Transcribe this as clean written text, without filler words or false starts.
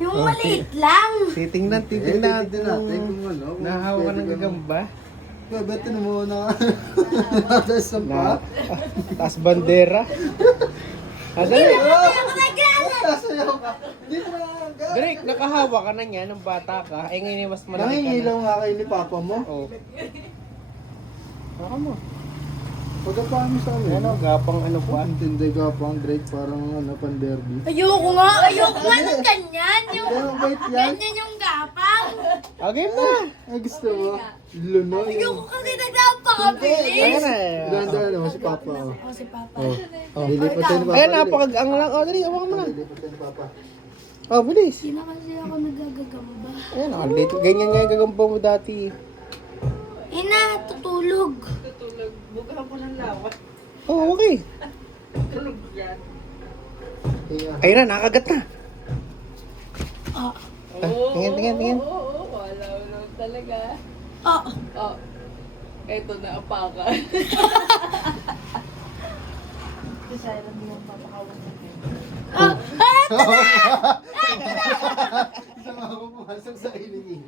Yung maliit lang. Titingnan Tignan natin kung ano. kung Nahawa ka pwede ng gagamba. Beto na muna. Nasa isa pa. Taas bandera. Dali. Ako nag-aala. Nasayaw ka. Hindi mo na. Drake, nakahawa ka na niya nung bata ka. Eh ngayon mas malaki ka Nangingilaw na. nga kayo ni Papa mo. Oo. Baka mo. Pagkapaan mo sa amin. Ano, gapang ano pa. Intindi ka pang Drake, parang ano, pan-derby. Ayoko nga ng ganyan. Yung, Pero wait yan. ganyan yung gapang. Okay na. Ay, gusto mo? Lunoy. Ayoko kasi nagpakabilis. Ayan na. Ganda naman si Papa. Oh. Ako si Papa. Oh. Lilipatin ni Papa. Ayan, napakagang lang. O, dali, awak mo na. Lilipatin ni Papa. Oh, bilis. Hindi na kasi ako nagagagamba. Ayan, dito. Ganyan nga yung gagamba mo dati. Ina, tutulog. Oh, okay. Tingnan. Ayun na, nakagat na. Ah. Tingin. Oo, wala talaga. Ah. Oh, eto na, apakan. Ah. Isang ako pumasok sa iling